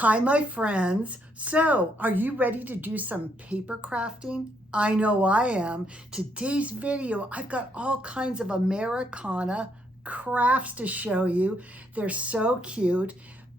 Hi, my friends. So, are you ready to do some paper crafting? I know I am. Today's video, I've got all kinds of Americana crafts to show you. They're so cute.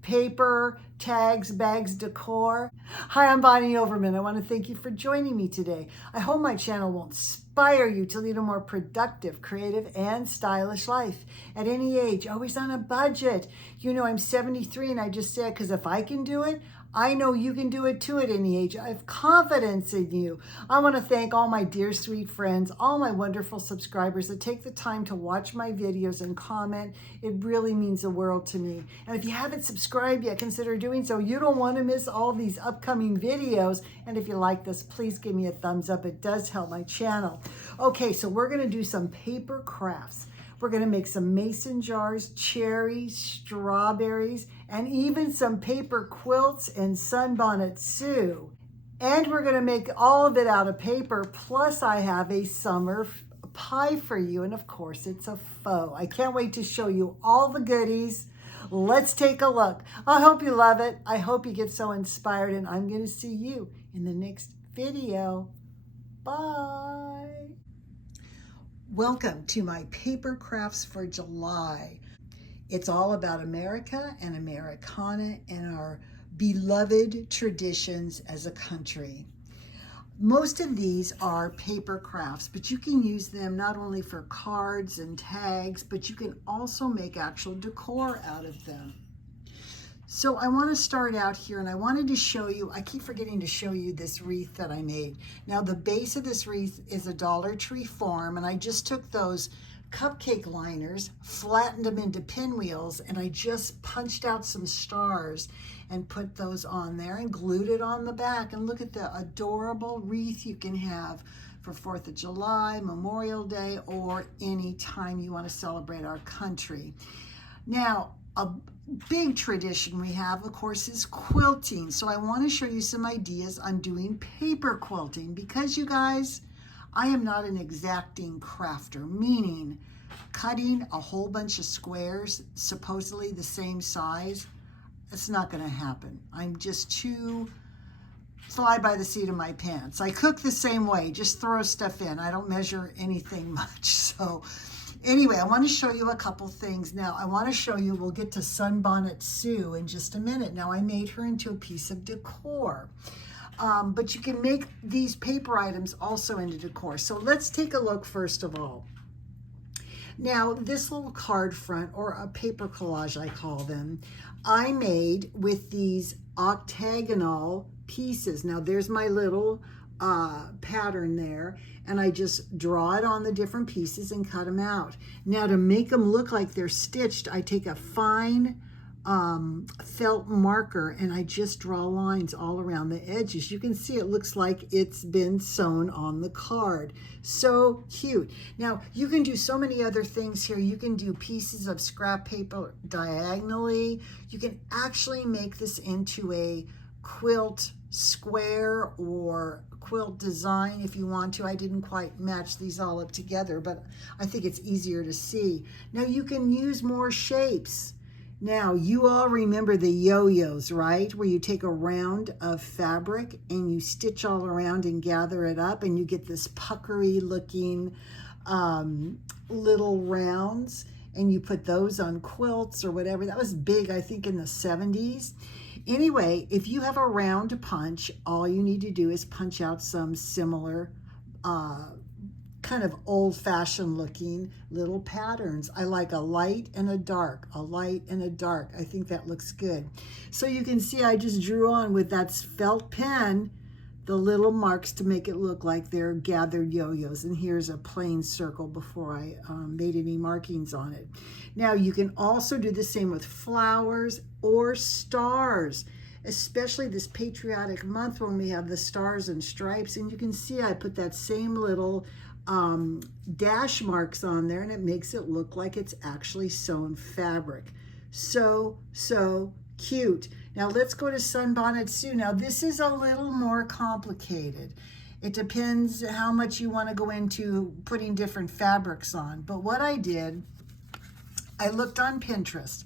Paper, tags, bags, decor. Hi, I'm Bonnie Overman. I want to thank you for joining me today. I hope my channel will inspire you to lead a more productive, creative, and stylish life at any age, always on a budget. You know, I'm 73 and I just said, because if I can do it, I know you can do it too at any age. I have confidence in you. I want to thank all my dear, sweet friends, all my wonderful subscribers that take the time to watch my videos and comment. It really means the world to me. And if you haven't subscribed yet, consider doing so. You don't want to miss all these upcoming videos. And if you like this, please give me a thumbs up. It does help my channel. Okay, so we're going to do some paper crafts. We're going to make some mason jars, cherries, strawberries, and even some paper quilts and Sunbonnet Sue. And we're going to make all of it out of paper. Plus, I have a summer pie for you. And of course, it's a faux. I can't wait to show you all the goodies. Let's take a look. I hope you love it. I hope you get so inspired. And I'm going to see you in the next video. Bye. Welcome to my paper crafts for July. It's all about America and Americana and our beloved traditions as a country. Most of these are paper crafts, but you can use them not only for cards and tags, but you can also make actual decor out of them. So I want to start out here, and I wanted to show you, I keep forgetting to show you this wreath that I made. Now the base of this wreath is a Dollar Tree form, and I just took those cupcake liners, flattened them into pinwheels, and I just punched out some stars and put those on there and glued it on the back. And look at the adorable wreath you can have for 4th of July, Memorial Day, or any time you want to celebrate our country. Now, a big tradition we have, of course, is quilting. So I want to show you some ideas on doing paper quilting because, you guys, I am not an exacting crafter, meaning cutting a whole bunch of squares, supposedly the same size. It's not going to happen. I'm just too fly by the seat of my pants. I cook the same way, just throw stuff in. I don't measure anything much. So anyway, I want to show you a couple things. Now, I want to show you, we'll get to Sunbonnet Sue in just a minute. Now, I made her into a piece of decor. But you can make these paper items also into decor. So let's take a look first of all. Now, this little card front, or a paper collage I call them, I made with these octagonal pieces. Now, there's my little pattern there, and I just draw it on the different pieces and cut them out. Now, to make them look like they're stitched, I take a fine felt marker and I just draw lines all around the edges. You can see it looks like it's been sewn on the card. So cute. Now, you can do so many other things here. You can do pieces of scrap paper diagonally. You can actually make this into a quilt square or quilt design if you want to. I didn't quite match these all up together, but I think it's easier to see. Now, you can use more shapes. Now, you all remember the yo-yos, right? Where you take a round of fabric and you stitch all around and gather it up, and you get this puckery looking little rounds, and you put those on quilts or whatever. That was big, I think, in the 70s. Anyway, if you have a round punch, all you need to do is punch out some similar kind of old-fashioned looking little patterns. I like a light and a dark, a light and a dark. I think that looks good. So you can see I just drew on with that felt pen the little marks to make it look like they're gathered yo-yos. And here's a plain circle before I made any markings on it. Now you can also do the same with flowers or stars, especially this patriotic month when we have the stars and stripes. And you can see I put that same little dash marks on there, and it makes it look like it's actually sewn fabric. So cute. Now let's go to Sunbonnet Sue. Now this is a little more complicated. It depends how much you want to go into putting different fabrics on. But what I did, I looked on Pinterest.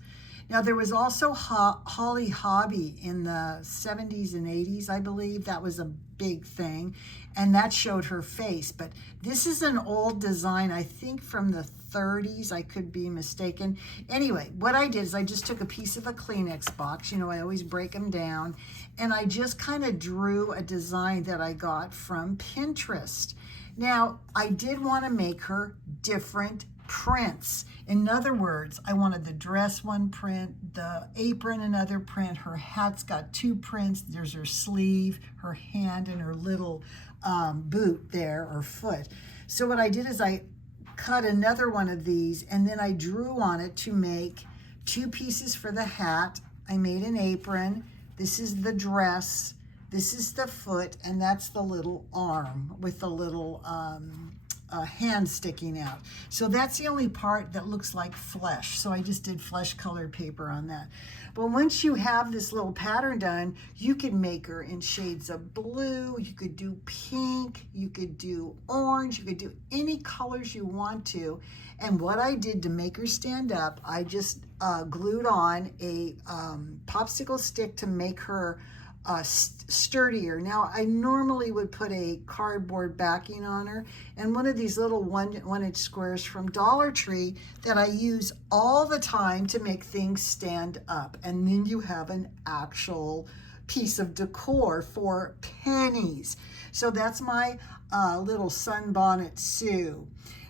Now, there was also Holly Hobby in the 70s and 80s, I believe. That was a big thing, and that showed her face. But this is an old design, I think from the 30s. I could be mistaken. Anyway, what I did is I just took a piece of a Kleenex box. You know, I always break them down. And I just kind of drew a design that I got from Pinterest. Now, I did want to make her different prints. In other words, I wanted the dress one print, the apron another print, her hat's got two prints. There's her sleeve, her hand, and her little boot there, or foot. So what I did is I cut another one of these, and then I drew on it to make two pieces for the hat. I made an apron. This is the dress. This is the foot, and that's the little arm with the little hand sticking out. So that's the only part that looks like flesh. So I just did flesh colored paper on that. But once you have this little pattern done, you can make her in shades of blue. You could do pink. You could do orange. You could do any colors you want to. And what I did to make her stand up, I just glued on a popsicle stick to make her sturdier. Now, I normally would put a cardboard backing on her, and one of these little one inch squares from Dollar Tree that I use all the time to make things stand up. And then you have an actual piece of decor for pennies. So that's my little Sunbonnet Sue.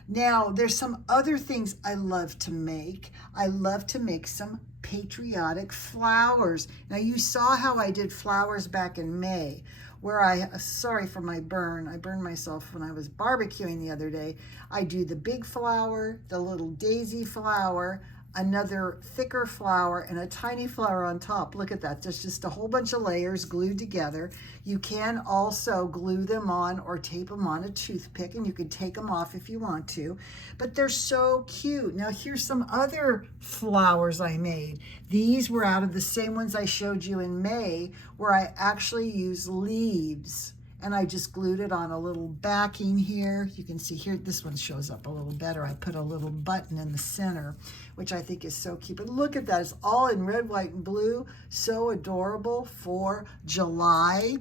Now, there's some other things I love to make. I love to make some patriotic flowers. Now, you saw how I did flowers back in May, where sorry for my burn. I burned myself when I was barbecuing the other day. I do the big flower, the little daisy flower, another thicker flower, and a tiny flower on top. Look at that. There's just a whole bunch of layers glued together. You can also glue them on or tape them on a toothpick, and you can take them off if you want to. But they're so cute. Now, here's some other flowers I made. These were out of the same ones I showed you in May, where I actually used leaves. And I just glued it on a little backing here. You can see here, this one shows up a little better. I put a little button in the center, which I think is so cute. But look at that, it's all in red, white, and blue. So adorable for July.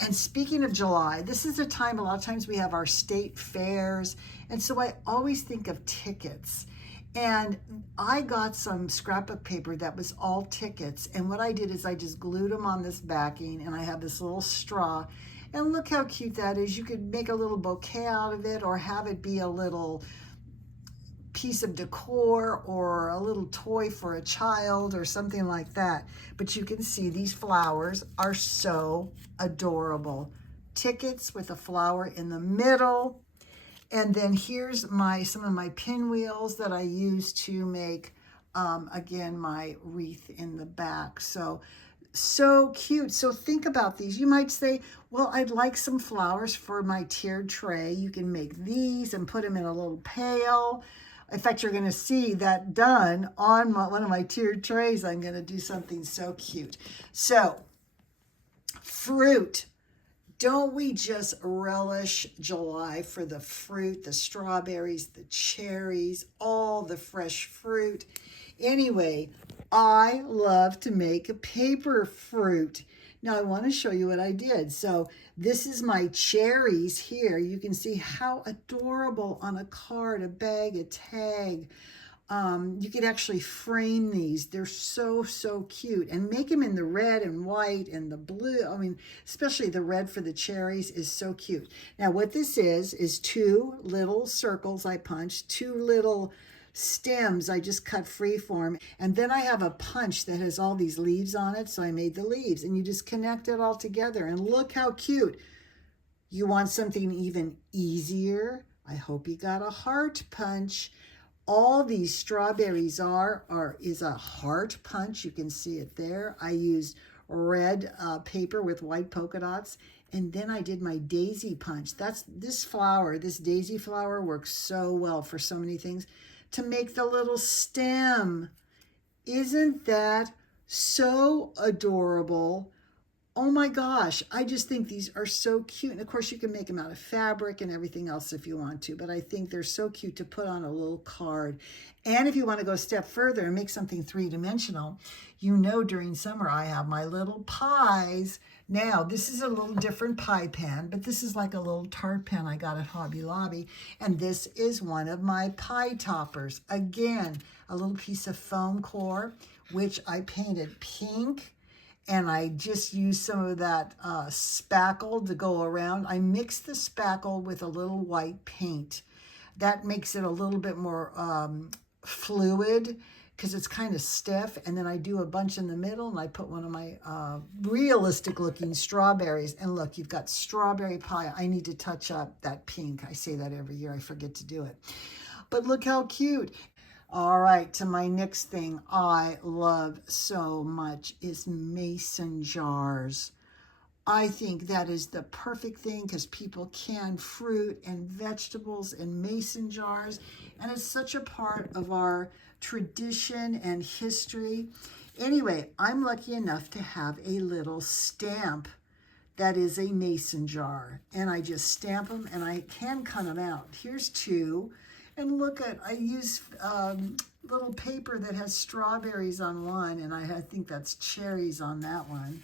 And speaking of July, this is a time, a lot of times we have our state fairs. And so I always think of tickets. And I got some scrapbook paper that was all tickets. And what I did is I just glued them on this backing, and I have this little straw. And look how cute that is. You could make a little bouquet out of it, or have it be a little piece of decor or a little toy for a child or something like that. But you can see these flowers are so adorable. Tickets with a flower in the middle. And then here's some of my pinwheels that I use to make, again, my wreath in the back. So cute. So think about these. You might say, well, I'd like some flowers for my tiered tray. You can make these and put them in a little pail. In fact, you're going to see that done on one of my tiered trays. I'm going to do something so cute. So, fruit. Don't we just relish July for the fruit, the strawberries, the cherries, all the fresh fruit? Anyway, I love to make a paper fruit. Now I want to show you what I did. So this is my cherries here. You can see how adorable on a card, a bag, a tag. You could actually frame these. They're so, so cute. And make them in the red and white and the blue. I mean, especially the red for the cherries is so cute. Now what this is two little circles I punched, two little stems I just cut freeform, and then I have a punch that has all these leaves on it, so I made the leaves, and you just connect it all together, and look how cute. You want something even easier? I hope you got a heart punch. All these strawberries is a heart punch. You can see it there. I used red paper with white polka dots, and then I did my daisy punch. This daisy flower works so well for so many things. To make the little stem. Isn't that so adorable? Oh my gosh, I just think these are so cute. And of course, you can make them out of fabric and everything else if you want to, but I think they're so cute to put on a little card. And if you want to go a step further and make something three-dimensional, you know during summer I have my little pies. Now, this is a little different pie pan, but this is like a little tart pan I got at Hobby Lobby. And this is one of my pie toppers. Again, a little piece of foam core, which I painted pink. And I just used some of that spackle to go around. I mixed the spackle with a little white paint. That makes it a little bit more fluid because it's kind of stiff. And then I do a bunch in the middle and I put one of my realistic looking strawberries. And look, you've got strawberry pie. I need to touch up that pink. I say that every year. I forget to do it. But look how cute. All right, to my next thing I love so much is mason jars. I think that is the perfect thing because people can fruit and vegetables in mason jars, and it's such a part of our tradition and history. Anyway, I'm lucky enough to have a little stamp that is a mason jar, and I just stamp them and I can cut them out. Here's two. And look at, I use little paper that has strawberries on one, and I think that's cherries on that one.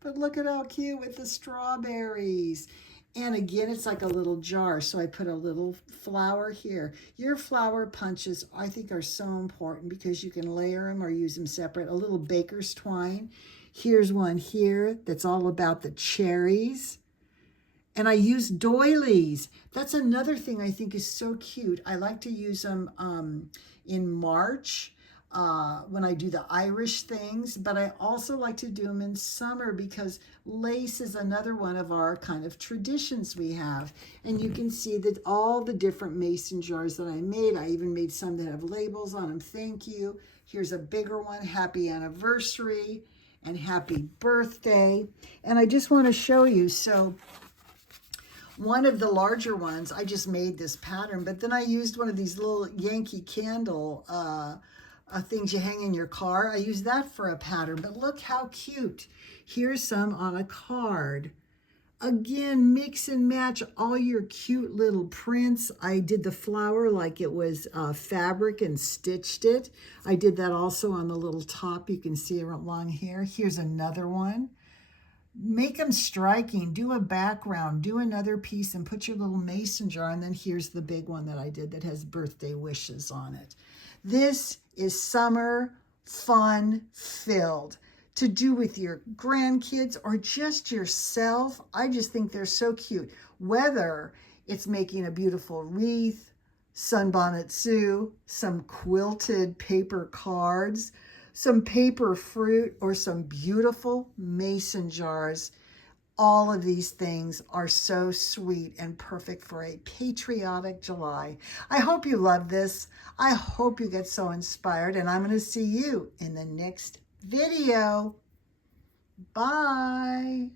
But look at how cute with the strawberries. And again, it's like a little jar, so I put a little flower here. Your flower punches, I think, are so important because you can layer them or use them separate. A little baker's twine. Here's one here that's all about the cherries. And I use doilies. That's another thing I think is so cute. I like to use them in March when I do the Irish things, but I also like to do them in summer because lace is another one of our kind of traditions we have. And you can see that all the different mason jars that I made. I even made some that have labels on them. Thank you. Here's a bigger one. Happy anniversary and happy birthday. And I just want to show you. So one of the larger ones, I just made this pattern, but then I used one of these little Yankee Candle things you hang in your car. I used that for a pattern, but look how cute. Here's some on a card. Again, mix and match all your cute little prints. I did the flower like it was fabric and stitched it. I did that also on the little top. You can see it along here. Here's another one. Make them striking, do a background, do another piece and put your little mason jar. And then here's the big one that I did that has birthday wishes on it. This is summer fun filled to do with your grandkids or just yourself. I just think they're so cute. Whether it's making a beautiful wreath, Sunbonnet Sue, some quilted paper cards, some paper fruit, or some beautiful mason jars. All of these things are so sweet and perfect for a patriotic July. I hope you love this. I hope you get so inspired, and I'm going to see you in the next video. Bye.